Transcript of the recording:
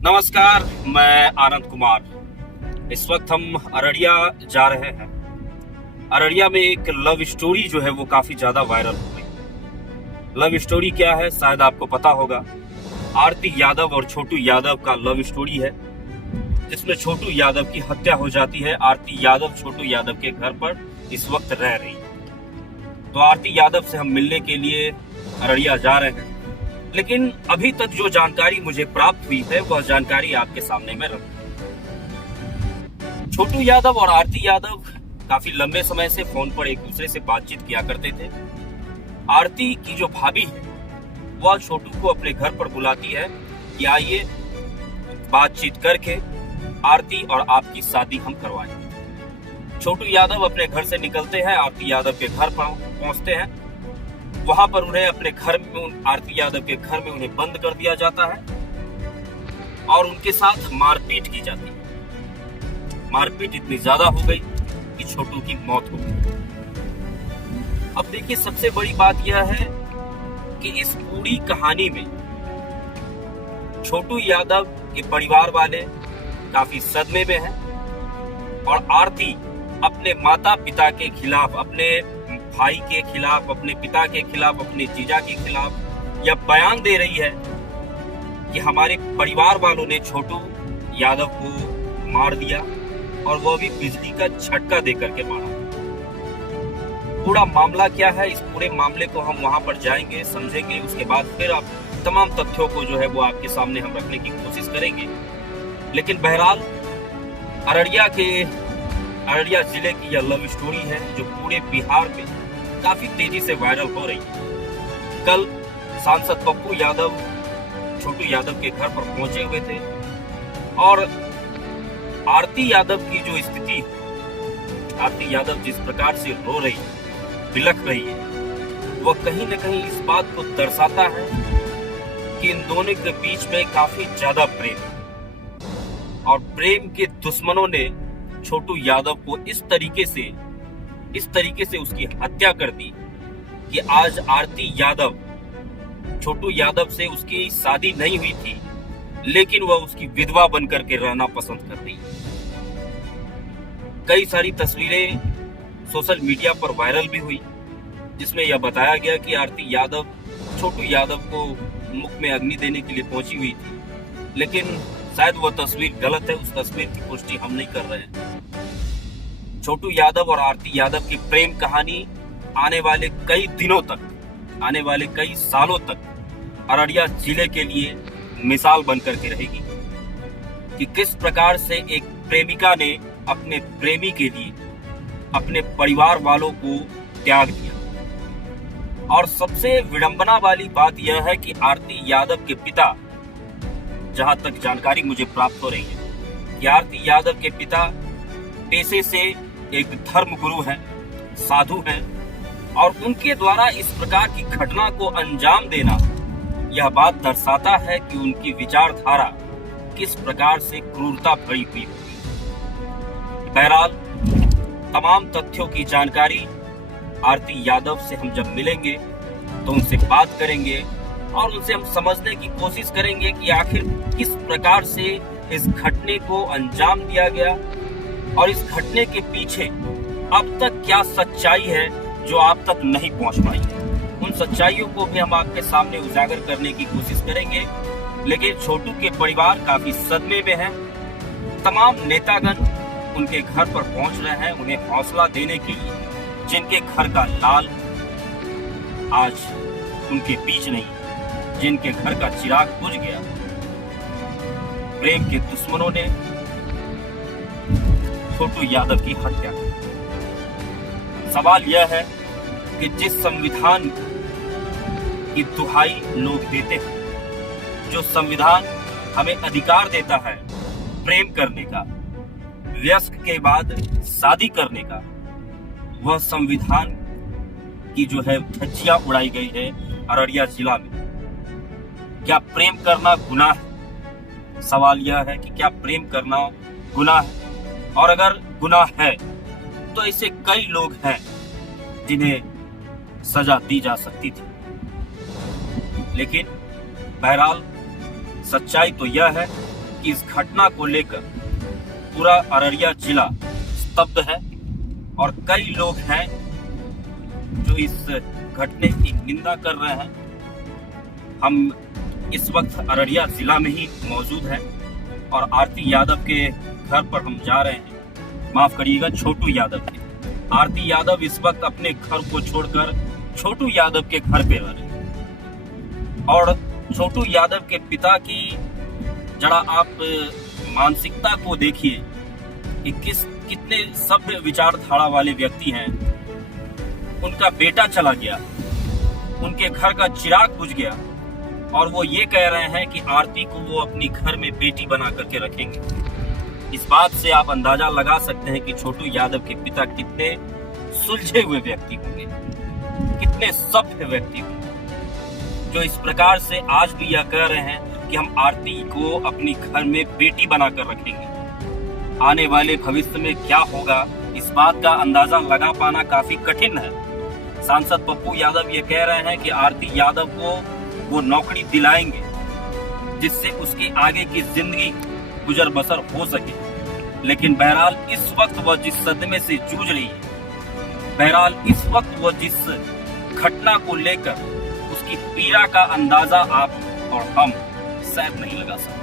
नमस्कार, मैं आनंद कुमार। इस वक्त हम अररिया जा रहे हैं। अररिया में एक लव स्टोरी जो है वो काफी ज्यादा वायरल हो गई। लव स्टोरी क्या है शायद आपको पता होगा। आरती यादव और छोटू यादव का लव स्टोरी है, जिसमें छोटू यादव की हत्या हो जाती है। आरती यादव छोटू यादव के घर पर इस वक्त रह रही है। तो आरती यादव से हम मिलने के लिए अररिया जा रहे हैं, लेकिन अभी तक जो जानकारी मुझे प्राप्त हुई है वह जानकारी आपके सामने में रखूं। छोटू यादव और आरती यादव काफी लंबे समय से फोन पर एक दूसरे से बातचीत किया करते थे। आरती की जो भाभी है वह छोटू को अपने घर पर बुलाती है कि आइए बातचीत करके आरती और आपकी शादी हम करवाएं। छोटू यादव अपने घर से निकलते हैं, आरती यादव के घर पर पहुंचते हैं। वहां पर उन्हें अपने घर में, आरती यादव के घर में उन्हें बंद कर दिया जाता है और उनके साथ मारपीट की जाती है। मारपीट इतनी ज्यादा हो गई कि छोटू की मौत हो गई। अब देखिए, सबसे बड़ी बात यह है कि इस पूरी कहानी में छोटू यादव के परिवार वाले काफी सदमे में हैं और आरती अपने माता पिता के खिलाफ, अपने भाई के खिलाफ, अपने पिता के खिलाफ, अपने जीजा के खिलाफ यह बयान दे रही है कि हमारे परिवार वालों ने छोटू यादव को मार दिया और वह भी बिजली का झटका देकर के मारा। पूरा मामला क्या है, इस पूरे मामले को हम वहां पर जाएंगे, समझेंगे। उसके बाद फिर आप तमाम तथ्यों को जो है वो आपके सामने हम रखने की कोशिश करेंगे। लेकिन बहरहाल अररिया जिले की यह लव स्टोरी है जो पूरे बिहार में काफी तेजी से वायरल हो रही है। कल सांसद पप्पू यादव छोटू यादव के घर पर पहुंचे हुए थे और आरती यादव की जो स्थिति है, आरती यादव जिस प्रकार से रो रही है, बिलख रही है, वह कहीं न कहीं इस बात को दर्शाता है कि इन दोनों के बीच में काफी ज्यादा प्रेम है और प्रेम के दुश्मनों ने छोटू यादव को इस तरीके से उसकी हत्या कर दी कि आज आरती यादव, छोटू यादव से उसकी शादी नहीं हुई थी, लेकिन वह उसकी विधवा बनकर के रहना पसंद कर रही है। कई सारी तस्वीरें सोशल मीडिया पर वायरल भी हुई, जिसमें यह बताया गया कि आरती यादव छोटू यादव को मुख में अग्नि देने के लिए पहुंची हुई थी, लेकिन शायद वह तस्वीर गलत है। उस तस्वीर की पुष्टि हम नहीं कर रहे हैं। छोटू यादव और आरती यादव की प्रेम कहानी आने वाले कई दिनों तक, आने वाले कई सालों तक अररिया जिले के लिए मिसाल बनकर के रहेगी कि किस प्रकार से एक प्रेमिका ने अपने प्रेमी के लिए अपने परिवार वालों को त्याग दिया। और सबसे विडंबना वाली बात यह है कि आरती यादव के पिता, जहां तक जानकारी मुझे प्राप्त हो रही है कि आरती यादव के पिता पेशे से एक धर्म गुरु हैं, साधु हैं, और उनके द्वारा इस प्रकार की घटना को अंजाम देना यह बात दर्शाता है कि उनकी विचारधारा किस प्रकार से क्रूरता भरी हुई होगी। बहरहाल तमाम तथ्यों की जानकारी आरती यादव से हम जब मिलेंगे तो उनसे बात करेंगे और उनसे हम समझने की कोशिश करेंगे कि आखिर किस प्रकार से इस घटने को अंजाम दिया गया और इस घटने के पीछे अब तक क्या सच्चाई है जो आप तक नहीं पहुंच पाई है। उन सच्चाइयों को भी हम आपके सामने उजागर करने की कोशिश करेंगे। लेकिन छोटू के परिवार काफी सदमे में है। तमाम नेतागण उनके घर पर पहुंच रहे हैं उन्हें हौसला देने के लिए, जिनके घर का लाल आज उनके बीच नहीं, जिनके घर का चिराग बुझ गया। प्रेम के दुश्मनों ने छोटू यादव की हत्या की। सवाल यह है कि जिस संविधान की दुहाई लोग देते हैं, जो संविधान हमें अधिकार देता है प्रेम करने का, वयस्क के बाद शादी करने का, वह संविधान की जो है धज्जियां उड़ाई गई है अररिया जिला में। क्या प्रेम करना गुनाह है? सवाल यह है कि क्या प्रेम करना गुनाह है? और अगर गुनाह है तो ऐसे कई लोग हैं जिन्हें सजा दी जा सकती थी। लेकिन बहरहाल सच्चाई तो यह है कि इस घटना को लेकर पूरा अररिया जिला स्तब्ध है और कई लोग हैं जो इस घटने की निंदा कर रहे हैं। हम इस वक्त अररिया जिला में ही मौजूद हैं और आरती यादव के घर पर हम जा रहे हैं। माफ करिएगा, छोटू यादव के। आरती यादव इस वक्त अपने घर को छोड़कर छोटू यादव के घर पे रह रहे हैं और छोटू यादव के पिता की जरा आप मानसिकता को देखिए कि कितने सभ्य विचारधारा वाले व्यक्ति हैं। उनका बेटा चला गया, उनके घर का चिराग बुझ गया और वो ये कह रहे हैं कि आरती को वो अपनी घर में बेटी बना करके रखेंगे। इस बात से आप अंदाजा लगा सकते हैं कि छोटू यादव के पिता कितने सुलझे हुए व्यक्ति होंगे, कितने सभ्य व्यक्ति होंगे, जो इस प्रकार से आज भी यह कह रहे हैं कि हम आरती को अपनी घर में बेटी बनाकर रखेंगे। आने वाले भविष्य में क्या होगा, इस बात का अंदाजा लगा पाना काफी कठिन है। सांसद पप्पू यादव ये कह रहे हैं कि आरती यादव को वो नौकरी दिलाएंगे जिससे उसकी आगे की जिंदगी गुजर बसर हो सके। लेकिन बहरहाल इस वक्त वह जिस सदमे से जूझ रही है, बहरहाल इस वक्त वह जिस घटना को लेकर उसकी पीड़ा का अंदाजा आप और हम शायद नहीं लगा सकते।